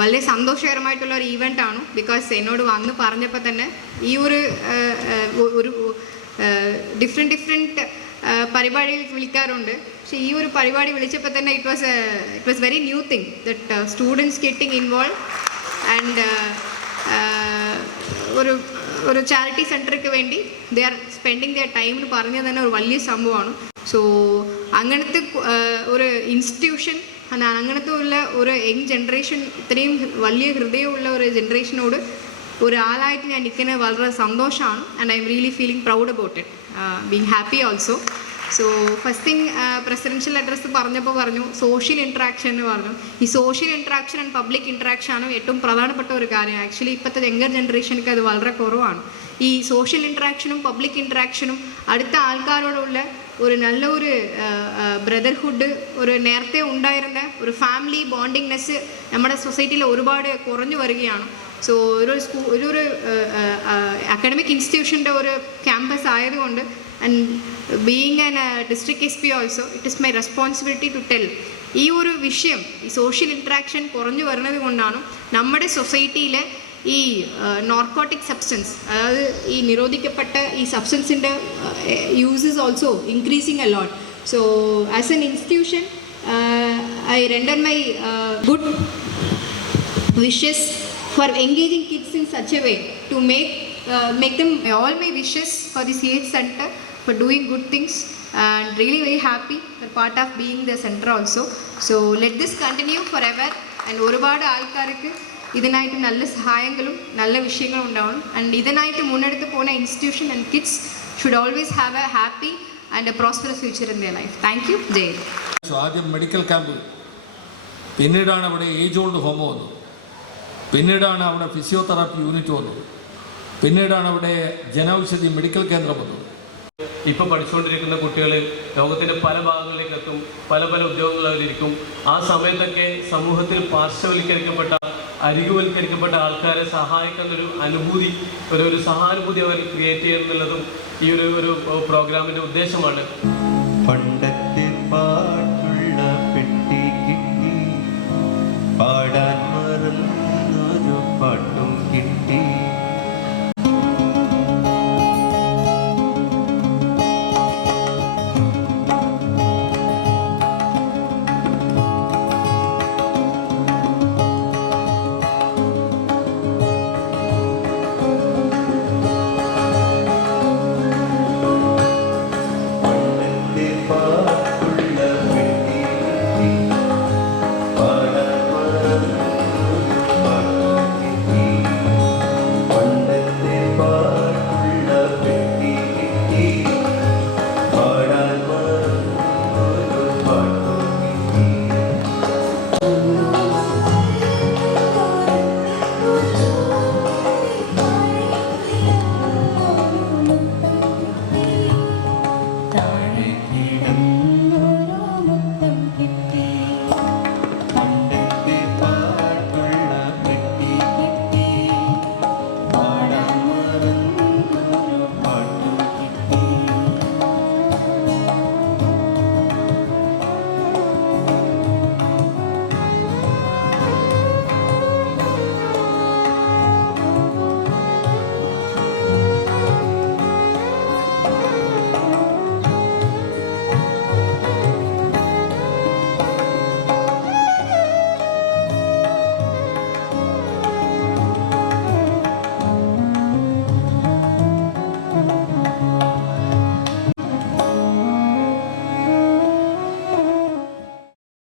വളരെ സന്തോഷകരമായിട്ടുള്ള ഒരു ഈവന്റ് ആണ്. ബിക്കോസ് എന്നോട് വന്ന് പറഞ്ഞപ്പോൾ തന്നെ ഈ ഒരു ഒരു ഡിഫറെന്റ് ഡിഫറെന്റ് പരിപാടികൾ വിളിക്കാറുണ്ട്. പക്ഷേ ഈ ഒരു പരിപാടി വിളിച്ചപ്പോൾ തന്നെ it was it was very new thing that students getting involve and ഒരു ഒരു ചാരിറ്റി സെന്ററിക്ക് വേണ്ടി they are spending the time എന്ന് പറഞ്ഞത് തന്നെ ഒരു വലിയ സംഭവമാണ്. സോ അങ്ങനത്തെ ഒരു ഇൻസ്റ്റിറ്റ്യൂഷൻ അങ്ങനത്തെ ഉള്ള ഒരു യങ് ജനറേഷൻ ഇത്രയും വലിയ ഹൃദയമുള്ള ഒരു ജനറേഷനോട് ഒരാളായിട്ട് ഞാൻ നിൽക്കുന്നത് വളരെ സന്തോഷമാണ്. And I'm really feeling proud about it being happy also so first thing presidential address പറഞ്ഞപ്പോൾ പറഞ്ഞു സോഷ്യൽ ഇൻട്രാക്ഷൻ എന്ന് പറഞ്ഞു. ഈ social interaction and public interaction ആണ് ഏറ്റവും പ്രധാനപ്പെട്ട ഒരു കാര്യം. ആക്ച്വലി ഇപ്പോഴത്തെ യങ്ങർ ജനറേഷനൊക്കെ അത് വളരെ കുറവാണ്. ഈ സോഷ്യൽ ഇൻട്രാക്ഷനും പബ്ലിക് ഇൻട്രാക്ഷനും അടുത്ത ആൾക്കാരോടുള്ള ഒരു നല്ല ഒരു ബ്രദർഹുഡ് ഒരു നേരത്തെ ഉണ്ടായിരുന്ന ഒരു ഫാമിലി ബോണ്ടിങ്നെസ് നമ്മുടെ സൊസൈറ്റിയിൽ ഒരുപാട് കുറഞ്ഞു വരികയാണ്. സോ ഒരു സ്കൂ ഒരു ഒരു അക്കാഡമിക് ഇൻസ്റ്റിറ്റ്യൂഷന്റെ ഒരു ക്യാമ്പസ് ആയതുകൊണ്ട് and being an district S P also it is my responsibility to tell ഈ ഒരു വിഷയം ഈ സോഷ്യൽ ഇൻട്രാക്ഷൻ കുറഞ്ഞു വരുന്നത് കൊണ്ടാണ് നമ്മുടെ സൊസൈറ്റിയിലെ ഈ നോർക്കോട്ടിക് സബ്സ്റ്റൻസ് അതായത് ഈ നിരോധിക്കപ്പെട്ട ഈ സബ്സ്റ്റൻസിന്റെ uses also increasing a lot lot so as an institution I render my good wishes for engaging kids in such a way to make uh, make them all my wishes for the CH center for doing good things and really very happy for part of being the center also so let this continue forever and ഒരുപാട് ആൾക്കാർക്ക് ഇതിനായിട്ട് നല്ല സഹായങ്ങളും നല്ല വിഷയങ്ങളും ഉണ്ടാവണം and ഇതിനായിട്ട് മുന്നെടുത്ത് പോകുന്ന institution and kids should always have a happy and a prosperous future in their life thank you Jai so ആദ്യം മെഡിക്കൽ ക്യാമ്പ് പിന്നീടാണ് അവിടെ ഏജ് ഓൾഡ് ഹോം വന്നത് പിന്നീടാണ് അവിടെ ഫിസിയോതെറാപ്പി യൂണിറ്റ് വന്നത്. പിന്നീടാണ് അവിടെ ജനൌഷധി മെഡിക്കൽ കേന്ദ്രം വന്നത്. ഇപ്പൊ പഠിച്ചുകൊണ്ടിരിക്കുന്ന കുട്ടികൾ ലോകത്തിന്റെ പല ഭാഗങ്ങളിലേക്ക് എത്തും പല പല ഉദ്യോഗങ്ങളിൽ അവരിക്കും ആ സമയത്തൊക്കെ സമൂഹത്തിൽ പാർശ്വവൽക്കരിക്കപ്പെട്ട അരികുവൽക്കരിക്കപ്പെട്ട ആൾക്കാരെ സഹായിക്കുന്നൊരു അനുഭൂതി ഒരു ഒരു സഹാനുഭൂതി അവർ ക്രിയേറ്റ് ചെയ്യുന്നുള്ളതും ഈ ഒരു ഒരു പ്രോഗ്രാമിന്റെ ഉദ്ദേശമാണ്. പണ്ടത്തെ